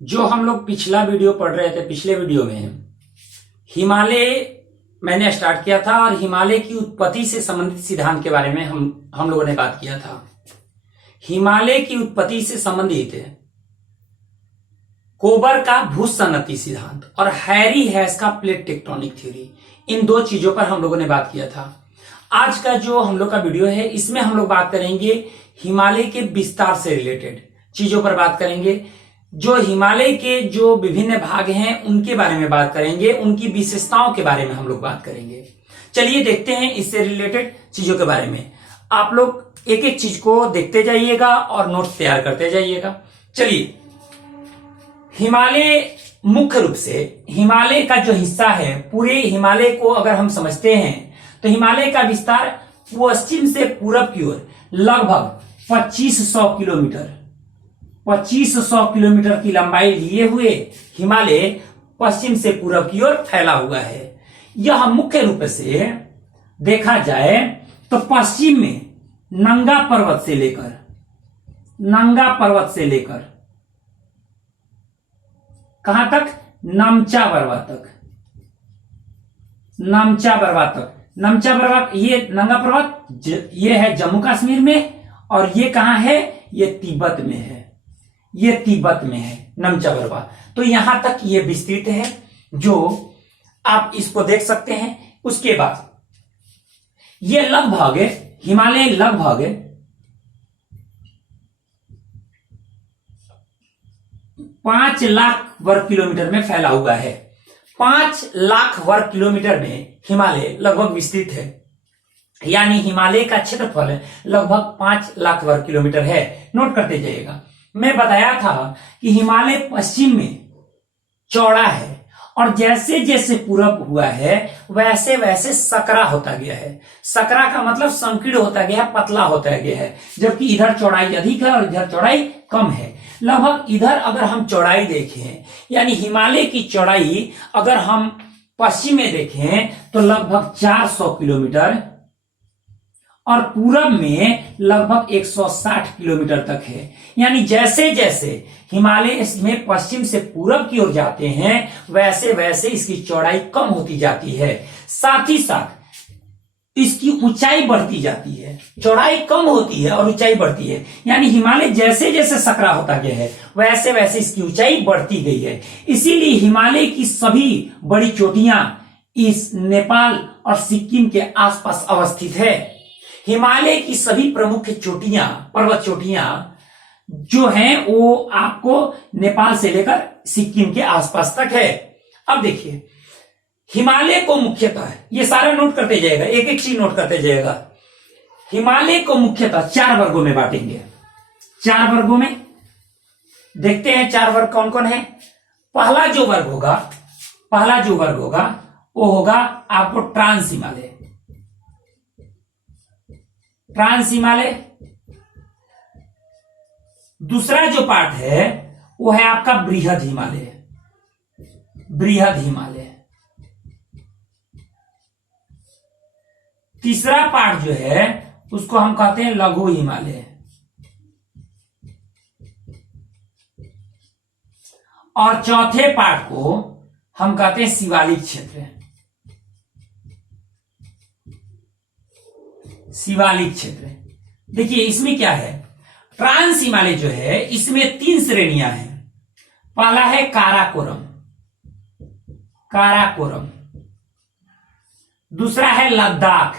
जो हम लोग पिछला वीडियो पढ़ रहे थे, पिछले वीडियो में हिमालय मैंने स्टार्ट किया था और हिमालय की उत्पत्ति से संबंधित सिद्धांत के बारे में हम लोगों ने बात किया था। हिमालय की उत्पत्ति से संबंधित कोबर का भूसंगति सिद्धांत और हैरी हैस का प्लेट टेक्टोनिक थ्योरी, इन दो चीजों पर हम लोगों ने बात किया था। आज का जो हम लोग का वीडियो है, इसमें हम लोग बात करेंगे हिमालय के विस्तार से रिलेटेड चीजों पर बात करेंगे। जो हिमालय के जो विभिन्न भाग हैं उनके बारे में बात करेंगे, उनकी विशेषताओं के बारे में हम लोग बात करेंगे। चलिए देखते हैं इससे रिलेटेड चीजों के बारे में। आप लोग एक एक चीज को देखते जाइएगा और नोट्स तैयार करते जाइएगा। चलिए, हिमालय मुख्य रूप से हिमालय का जो हिस्सा है, पूरे हिमालय को अगर हम समझते हैं तो हिमालय का विस्तार पश्चिम से पूरब की ओर लगभग 2500 किलोमीटर की लंबाई लिए हुए हिमालय पश्चिम से पूरब की ओर फैला हुआ है। यह मुख्य रूप से देखा जाए तो पश्चिम में नंगा पर्वत से लेकर कहां तक? नमचा बर्वा तक। ये नंगा पर्वत ये है जम्मू कश्मीर में, और ये कहां है? ये तिब्बत में है नमचा बर्वा। तो यहां तक ये विस्तृत है, जो आप इसको देख सकते हैं। उसके बाद ये हिमालय लगभग 5 लाख वर्ग किलोमीटर में फैला हुआ है। 5 लाख वर्ग किलोमीटर में हिमालय लगभग विस्तृत है, यानी हिमालय का क्षेत्रफल लगभग 5 लाख वर्ग किलोमीटर है। नोट करते जाइएगा। मैं बताया था कि हिमालय पश्चिम में चौड़ा है और जैसे जैसे पूरब हुआ है वैसे वैसे सकरा होता गया है। सकरा का मतलब संकीर्ण होता गया है, पतला होता गया है, जबकि इधर चौड़ाई अधिक है और इधर चौड़ाई कम है। लगभग इधर अगर हम चौड़ाई देखें, यानी हिमालय की चौड़ाई अगर हम पश्चिम में देखें तो लगभग 400 किलोमीटर और पूरब में लगभग 160 किलोमीटर तक है। यानी जैसे जैसे हिमालय में पश्चिम से पूरब की ओर जाते हैं वैसे वैसे इसकी चौड़ाई कम होती जाती है, साथ ही साथ इसकी ऊंचाई बढ़ती जाती है। चौड़ाई कम होती है और ऊंचाई बढ़ती है, यानी हिमालय जैसे जैसे सकरा होता गया है वैसे वैसे इसकी ऊंचाई बढ़ती गई है। इसीलिए हिमालय की सभी बड़ी चोटियां इस नेपाल और सिक्किम के आसपास अवस्थित है। हिमालय की सभी प्रमुख चोटियां, पर्वत चोटियां जो हैं वो आपको नेपाल से लेकर सिक्किम के आसपास तक है। अब देखिए, हिमालय को मुख्यतः, ये सारा नोट करते जाएगा, एक एक चीज नोट करते जाएगा। हिमालय को मुख्यतः 4 वर्गों में बांटेंगे। 4 वर्गों में देखते हैं 4 वर्ग कौन कौन है। पहला जो वर्ग होगा वो होगा आपको ट्रांस हिमालय। दूसरा जो पार्ट है वो है आपका बृहद हिमालय। तीसरा पार्ट जो है उसको हम कहते हैं लघु हिमालय। और चौथे पार्ट को हम कहते हैं शिवालिक क्षेत्र। देखिए इसमें क्या है, ट्रांस हिमालय जो है इसमें 3 श्रेणियां हैं। पहला है काराकोरम, दूसरा है लद्दाख,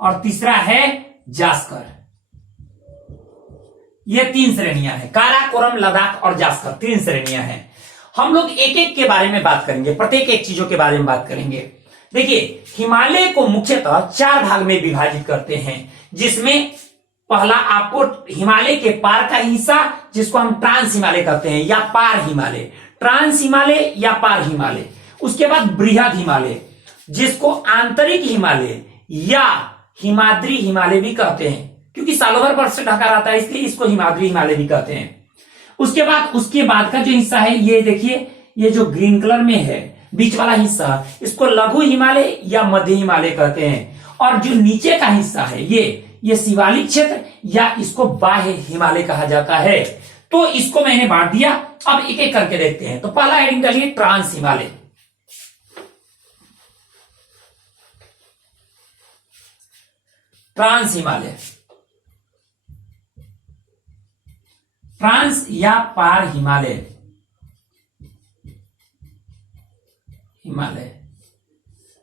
और तीसरा है जास्कर। ये 3 श्रेणियां हैं, काराकोरम, लद्दाख और जास्कर, 3 श्रेणियां हैं। हम लोग एक एक के बारे में बात करेंगे, प्रत्येक एक चीजों के बारे में बात करेंगे। देखिए, हिमालय को मुख्यतः 4 भाग में विभाजित करते हैं, जिसमें पहला आपको हिमालय के पार का हिस्सा, जिसको हम ट्रांस हिमालय कहते हैं या पार हिमालय, ट्रांस हिमालय या पार हिमालय। उसके बाद बृहद हिमालय, जिसको आंतरिक हिमालय या हिमाद्री हिमालय भी कहते हैं, क्योंकि सालों भर बर्फ से ढका रहता है इसलिए इसको हिमाद्री हिमालय भी कहते हैं। उसके बाद का जो हिस्सा है, ये देखिए, ये जो ग्रीन कलर में है बीच वाला हिस्सा, इसको लघु हिमालय या मध्य हिमालय कहते हैं। और जो नीचे का हिस्सा है ये शिवालिक क्षेत्र या इसको बाह्य हिमालय कहा जाता है। तो इसको मैंने बांट दिया। अब एक एक करके देखते हैं। तो पहला हेडिंग डालिए trans Himalaya. Trans Himalaya, trans या पार हिमालय, हिमालय।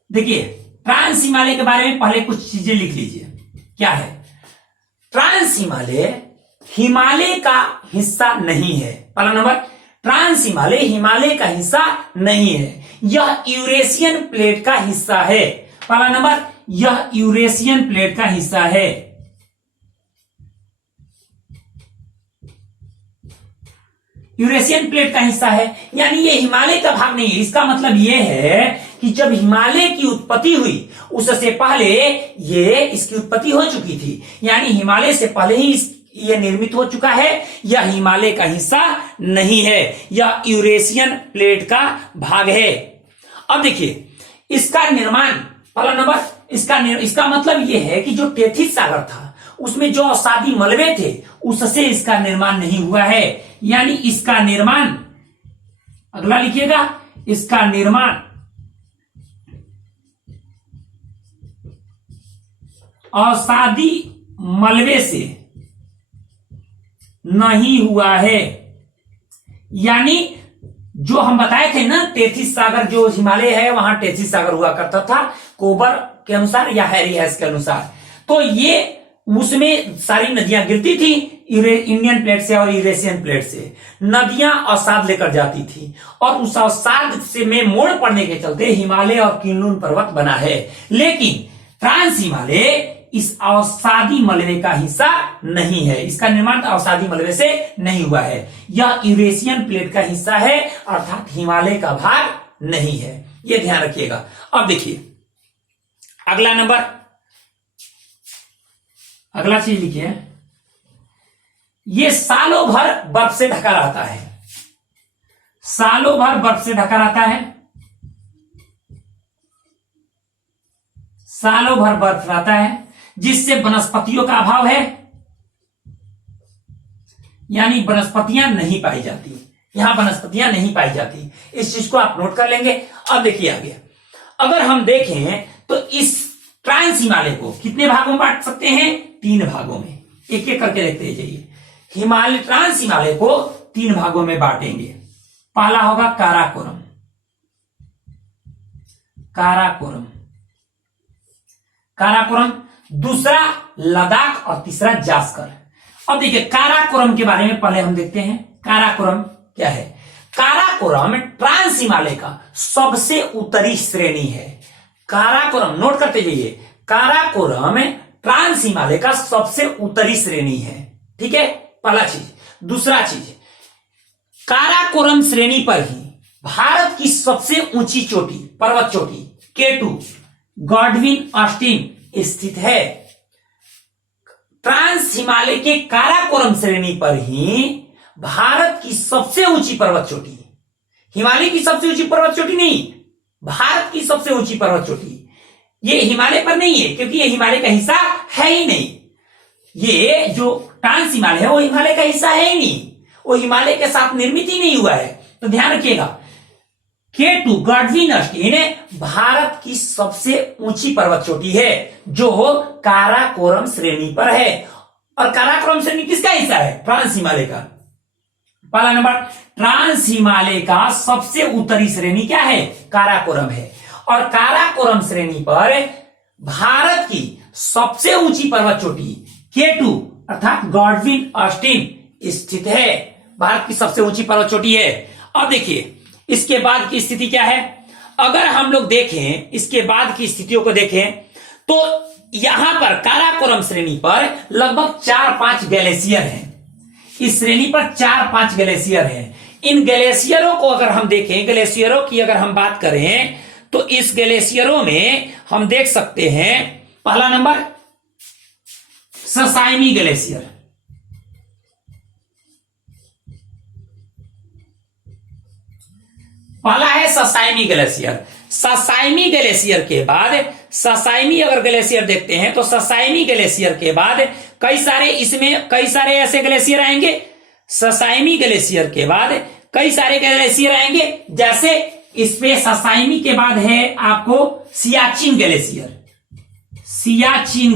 देखिए ट्रांस हिमालय के बारे में पहले कुछ चीजें लिख लीजिए। क्या है? ट्रांस हिमालय हिमालय का हिस्सा नहीं है। पहला नंबर, ट्रांस हिमालय हिमालय का हिस्सा नहीं है, यह यूरेशियन प्लेट का हिस्सा है। पहला नंबर, यह यूरेशियन प्लेट का हिस्सा है। यूरेशियन प्लेट का हिस्सा है, यानी ये हिमालय का भाग नहीं है। इसका मतलब यह है कि जब हिमालय की उत्पत्ति हुई उससे पहले इसकी उत्पत्ति हो चुकी थी, यानी हिमालय से पहले ही यह निर्मित हो चुका है। यह हिमालय का हिस्सा नहीं है, यह यूरेशियन प्लेट का भाग है। अब देखिए इसका निर्माण, पहला नंबर, इसका मतलब यह है कि जो टेथिस सागर था उसमें जो अवसादी मलबे थे उससे इसका निर्माण नहीं हुआ है, यानी इसका निर्माण, अगला लिखिएगा, इसका निर्माण अवसादी मलबे से नहीं हुआ है। यानी जो हम बताए थे ना, टेथिस सागर जो हिमालय है वहां टेथिस सागर हुआ करता था कोबर के अनुसार या हैरी हैस के अनुसार। तो ये उसमें सारी नदियां गिरती थी इंडियन प्लेट से और यूरेशियन प्लेट से। नदियां अवसाद लेकर जाती थी और उस अवसाद से में मोड़ पड़ने के चलते हिमालय और किनलुन पर्वत बना है। लेकिन ट्रांस हिमालय इस अवसादी मलबे का हिस्सा नहीं है, इसका निर्माण अवसादी मलबे से नहीं हुआ है। यह यूरेशियन प्लेट का हिस्सा है, अर्थात हिमालय का भाग नहीं है। यह ध्यान रखिएगा। अब देखिए अगला नंबर, अगला चीज लिखिए, यह सालों भर बर्फ से ढका रहता है। सालों भर बर्फ से ढका रहता है, सालों भर बर्फ रहता है, जिससे वनस्पतियों का अभाव है, यानी वनस्पतियां नहीं पाई जाती। यहां वनस्पतियां नहीं पाई जाती, इस चीज को आप नोट कर लेंगे। अब देखिए आगे, अगर हम देखें तो इस ट्रांस हिमालय को कितने भागों में बांट सकते हैं? 3 भागों में। एक एक करके देखते जाइए। हिमालय, ट्रांस हिमालय को 3 भागों में बांटेंगे। पहला होगा काराकोरम, काराकोरम, काराकोरम, दूसरा लद्दाख और तीसरा जास्कर। अब देखिए काराकोरम के बारे में पहले हम देखते हैं। काराकोरम क्या है? काराकोरम ट्रांस हिमालय का सबसे उत्तरी श्रेणी है। काराकोरम नोट करते जाइए, काराकोरम ट्रांस हिमालय का सबसे उत्तरी श्रेणी है। ठीक है, पहला चीज। दूसरा चीज, काराकोरम श्रेणी पर ही भारत की सबसे ऊंची चोटी, पर्वत चोटी K2 गॉडविन ऑस्टिन स्थित है। ट्रांस हिमालय के काराकोरम श्रेणी पर ही भारत की सबसे ऊंची पर्वत चोटी, हिमालय की सबसे ऊंची पर्वत चोटी नहीं, भारत की सबसे ऊंची पर्वत चोटी, ये हिमालय पर नहीं है क्योंकि ये हिमालय का हिस्सा है ही नहीं। ये जो ट्रांस हिमालय है वो हिमालय का हिस्सा है ही नहीं, वो हिमालय के साथ निर्मित ही नहीं हुआ है। तो ध्यान रखिएगा, K2 गॉडविन ऑस्टिन भारत की सबसे ऊंची पर्वत चोटी है जो काराकोरम श्रेणी पर है। और काराकोरम श्रेणी किसका हिस्सा है? ट्रांस हिमालय का। पहला नंबर, ट्रांस हिमालय का सबसे उत्तरी श्रेणी क्या है? काराकोरम है। और काराकोरम श्रेणी पर भारत की सबसे ऊंची पर्वत चोटी K2 अर्थात गॉडविन ऑस्टिन स्थित है, भारत की सबसे ऊंची पर्वत चोटी है। अब देखिए इसके बाद की स्थिति क्या है? अगर हम लोग देखें, इसके बाद की स्थितियों को देखें तो यहां पर काराकोरम श्रेणी पर लगभग 4-5 ग्लेशियर हैं। इस श्रेणी पर 4-5 ग्लेशियर हैं। इन ग्लेशियरों को अगर हम देखें, ग्लेशियरों की अगर हम बात करें तो इस ग्लेशियरों में हम देख सकते हैं, पहला नंबर ससाइमी ग्लेशियर, पहला है ससाइमी ग्लेशियर। ससाइमी ग्लेशियर के बाद ससाइमी अगर ग्लेशियर देखते हैं तो ससाइमी ग्लेशियर के बाद कई सारे ऐसे ग्लेशियर आएंगे। ससाइमी ग्लेशियर के बाद कई सारे ग्लेशियर आएंगे, जैसे इसमें ससाइमी के बाद है आपको सियाचिन ग्लेशियर। सियाचिन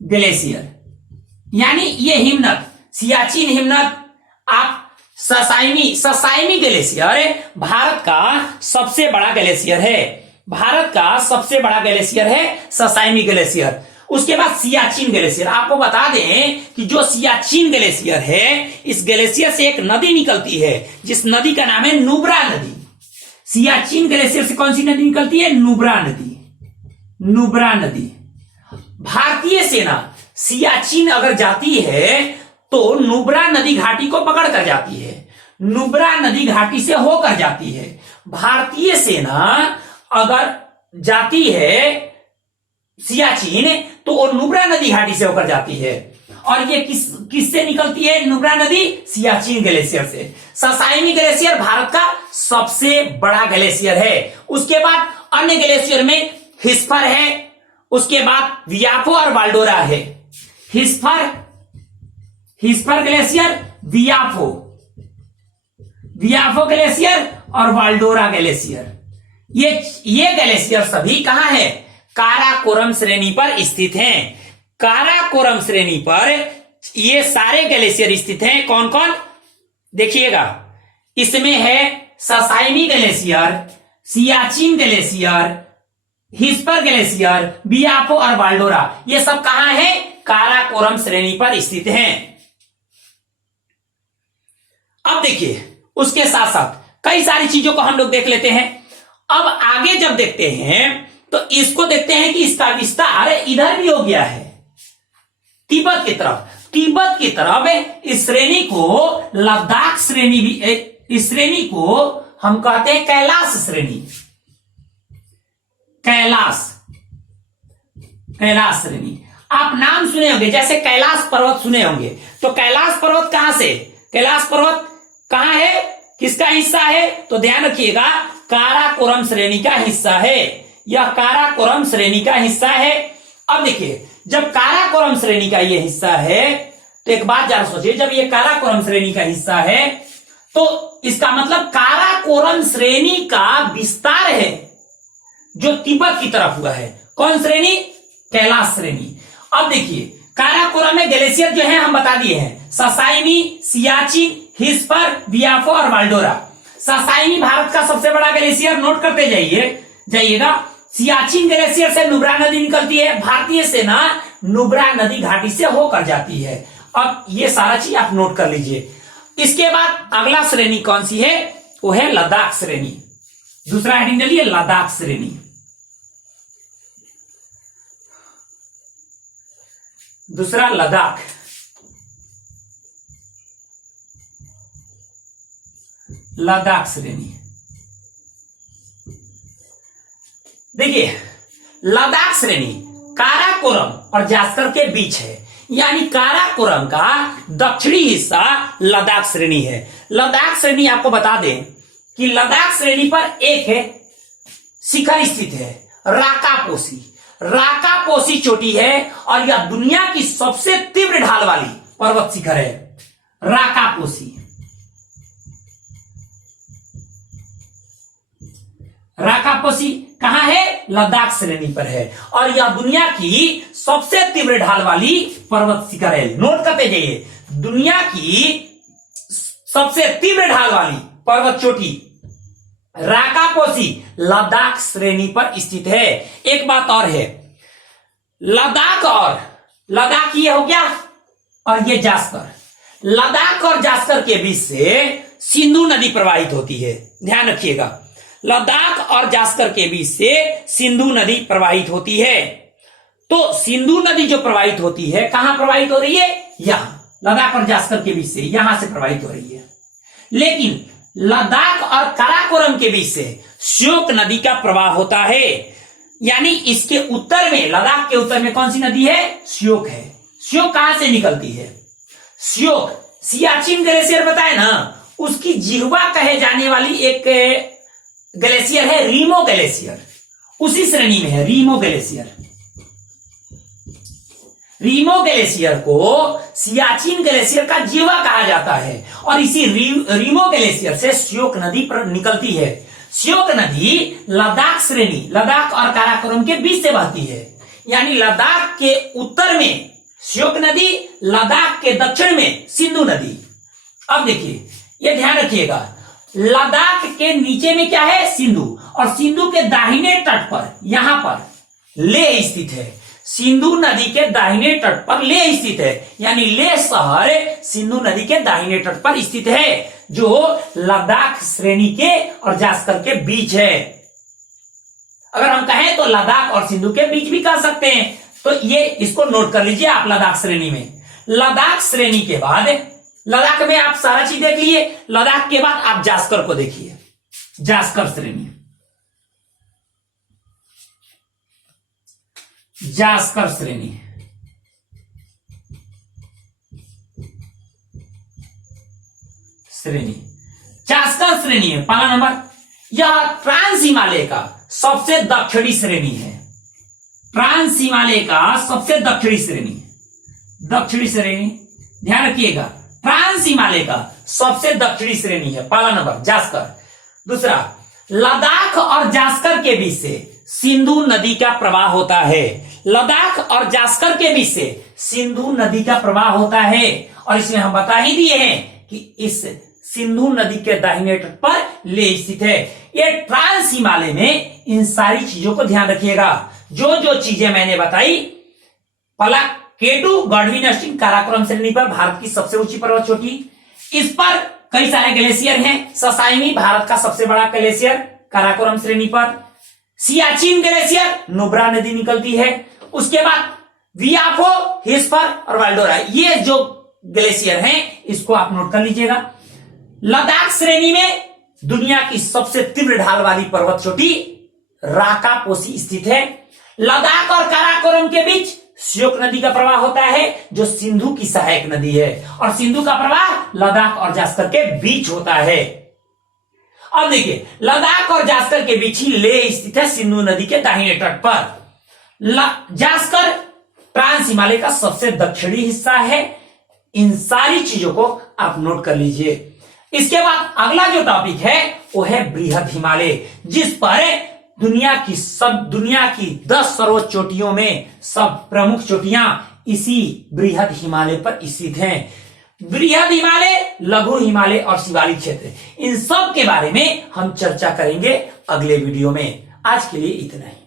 ग्लेशियर यानी ये हिमनद, सियाचिन हिमनद। आप ससाइमी ग्लेशियर भारत का सबसे बड़ा ग्लेशियर है। भारत का सबसे बड़ा ग्लेशियर है ससाइमी ग्लेशियर। उसके बाद सियाचिन ग्लेशियर। आपको बता दें कि जो सियाचिन ग्लेशियर है, इस ग्लेशियर से एक नदी निकलती है जिस नदी का नाम है नुब्रा नदी। सियाचिन ग्लेशियर से कौन सी नदी निकलती है? नुब्रा नदी। नुब्रा नदी। भारतीय सेना सियाचिन अगर जाती है तो नुब्रा नदी घाटी को पकड़ कर जाती है, नुब्रा नदी घाटी से होकर जाती है। भारतीय सेना अगर जाती है सियाचिन तो वो नुब्रा नदी घाटी से होकर जाती है। और ये किससे निकलती है नुब्रा नदी? सियाचिन ग्लेशियर से। ससाइमी ग्लेशियर भारत का सबसे बड़ा ग्लेशियर है। उसके बाद अन्य ग्लेशियर में हिस्पर है, उसके बाद वियाफो और वाल्डोरा है। हिस्पर ग्लेशियर, वियाफो ग्लेशियर और वाल्डोरा ग्लेशियर। ये ग्लेशियर सभी कहां है? काराकोरम श्रेणी पर स्थित हैं। काराकोरम श्रेणी पर ये सारे ग्लेशियर स्थित हैं। कौन कौन देखिएगा, इसमें है ससाइमी glacier, Siachen glacier, Hispar glacier, Biafo और वाल्डोरा। ये सब कहां है? काराकोरम श्रेणी पर स्थित हैं। अब देखिए, उसके साथ साथ कई सारी चीजों को हम लोग देख लेते हैं। अब आगे जब देखते हैं तो इसको देखते हैं कि इसका विस्तार इधर भी हो गया है, तिब्बत की तरफ। तिब्बत की तरफ इस श्रेणी को लद्दाख श्रेणी भी, इस श्रेणी को हम कहते हैं कैलाश श्रेणी। कैलाश श्रेणी आप नाम सुने होंगे, जैसे कैलाश पर्वत सुने होंगे। तो कैलाश पर्वत कहां से? कैलाश पर्वत कहां है, किसका हिस्सा है? तो ध्यान रखिएगा, काराकोरम श्रेणी का हिस्सा है। यह काराकोरम श्रेणी का हिस्सा है। अब देखिए, जब काराकोरम श्रेणी का यह हिस्सा है तो एक बात जरा सोचिए, जब यह काराकोरम श्रेणी का हिस्सा है तो इसका मतलब काराकोरम श्रेणी का विस्तार है जो तिब्बत की तरफ हुआ है। कौन श्रेणी? कैलाश श्रेणी। अब देखिए, काराकोरम में ग्लेशियर जो है हम बता दिए हैं, ससाइमी, सियाचिन, हिस्पर, वियाफो और वाल्डोरा। ससाइमी भारत का सबसे बड़ा ग्लेशियर, नोट करते जाइएगा। सियाचिन ग्लेशियर से नुब्रा नदी निकलती है। भारतीय सेना नुब्रा नदी घाटी से होकर जाती है। अब ये सारा चीज आप नोट कर लीजिए। इसके बाद अगला श्रेणी कौन सी है? वो है लद्दाख श्रेणी। दूसरा हेडिंग डालिए, लद्दाख श्रेणी। दूसरा लद्दाख। लद्दाख श्रेणी। देखिए, लद्दाख श्रेणी काराकोरम और जास्कर के बीच है, यानी काराकोरम का दक्षिणी हिस्सा लद्दाख श्रेणी है। लद्दाख श्रेणी आपको बता दें कि लद्दाख श्रेणी पर एक है शिखर स्थित है, राकापोसी। राकापोसी चोटी है और यह दुनिया की सबसे तीव्र ढाल वाली पर्वत शिखर है, राकापोसी। राकापोसी कहां है? लद्दाख श्रेणी पर है और यह दुनिया की सबसे तीव्र ढाल वाली पर्वत शिखर है। नोट करते जाइए, दुनिया की सबसे तीव्र ढाल वाली पर्वत चोटी राकापोसी लद्दाख श्रेणी पर स्थित है। एक बात और है, लद्दाख ये हो गया और ये जास्कर। लद्दाख और जास्कर के बीच से सिंधु नदी प्रवाहित होती है। ध्यान रखिएगा, लद्दाख और जास्कर के बीच से सिंधु नदी प्रवाहित होती है। तो सिंधु नदी जो प्रवाहित होती है, कहां प्रवाहित हो रही है? यहां, लद्दाख और जास्कर के बीच से, यहां से प्रवाहित हो रही है। लेकिन लद्दाख और काराकोरम के बीच से श्योक नदी का प्रवाह होता है, यानी इसके उत्तर में, लद्दाख के उत्तर में कौन सी नदी है? श्योक है। श्योक कहां से निकलती है? श्योक सियाचिन ग्लेशियर बताए ना, उसकी जिह्वा कहे जाने वाली एक ग्लेशियर है, रीमो ग्लेशियर। उसी श्रेणी में है रीमो ग्लेशियर। रीमो ग्लेशियर को सियाचिन ग्लेशियर का जीवा कहा जाता है और इसी रीमो ग्लेशियर से श्योक नदी पर निकलती है। श्योक नदी लद्दाख श्रेणी, लद्दाख और काराकोरम के बीच से बहती है। यानी लद्दाख के उत्तर में श्योक नदी, लद्दाख के दक्षिण में सिंधु नदी। अब देखिए, यह ध्यान रखिएगा, लद्दाख के नीचे में क्या है, सिंधु, और सिंधु के दाहिने तट पर यहां पर लेह स्थित है। सिंधु नदी के दाहिने तट पर लेह स्थित है, यानी लेह शहर सिंधु नदी के दाहिने तट पर स्थित है, जो लद्दाख श्रेणी के और जास्कर के बीच है। अगर हम कहें तो लद्दाख और सिंधु के बीच भी कह सकते हैं। तो ये इसको नोट कर लीजिए आप लद्दाख श्रेणी में। लद्दाख श्रेणी के बाद, लद्दाख में आप सारा चीज देख लिए, लद्दाख के बाद आप जास्कर को देखिए, जास्कर श्रेणी, जास्कर श्रेणी, जास्कर श्रेणी है पहला नंबर। यह ट्रांस हिमालय का सबसे दक्षिणी श्रेणी है। ट्रांस हिमालय का सबसे दक्षिणी श्रेणी, दक्षिणी श्रेणी ध्यान रखिएगा, ट्रांस हिमालय का सबसे दक्षिणी श्रेणी है पहला नंबर जास्कर। दूसरा, लद्दाख और जास्कर के बीच से सिंधु नदी का प्रवाह होता है। लद्दाख और जास्कर के बीच से सिंधु नदी का प्रवाह होता है, और इसमें हम बता ही दिए हैं कि इस सिंधु नदी के दाहिने तट पर लेह स्थित है। ये ट्रांस हिमालय में इन सारी चीजों को ध्यान रखिएगा। जो जो चीजें मैंने बताई, पहला K2 गॉडविन ऑस्टिन काराकोरम श्रेणी पर भारत की सबसे ऊंची पर्वत चोटी, इस पर कई सारे ग्लेशियर हैं। ससाइमी भारत का सबसे बड़ा ग्लेशियर काराकोरम श्रेणी पर। सियाचिन ग्लेशियर, नुब्रा नदी निकलती है। उसके बाद वियाफो, हिस्पर और वाल्डोरा, ये जो ग्लेशियर हैं इसको आप नोट कर लीजिएगा। लद्दाख श्रेणी में दुनिया की सबसे तीव्र ढाल वाली पर्वत चोटी राकापोसी स्थित है। लद्दाख और काराकोरम के बीच श्योक नदी का प्रवाह होता है, जो सिंधु की सहायक नदी है, और सिंधु का प्रवाह लद्दाख और जास्कर के बीच होता है। अब देखिए, लद्दाख और जास्कर के बीच ही लेह स्थित है, सिंधु नदी के दाहिने तट पर। जास्कर ट्रांस हिमालय का सबसे दक्षिणी हिस्सा है। इन सारी चीजों को आप नोट कर लीजिए। इसके बाद अगला जो टॉपिक है वो है बृहद हिमालय, जिस पर दुनिया की 10 सर्वोच्च चोटियों में सब प्रमुख चोटियां इसी बृहद हिमालय पर स्थित हैं। बृहद हिमालय, लघु हिमालय और शिवालिक क्षेत्र, इन सब के बारे में हम चर्चा करेंगे अगले वीडियो में। आज के लिए इतना ही।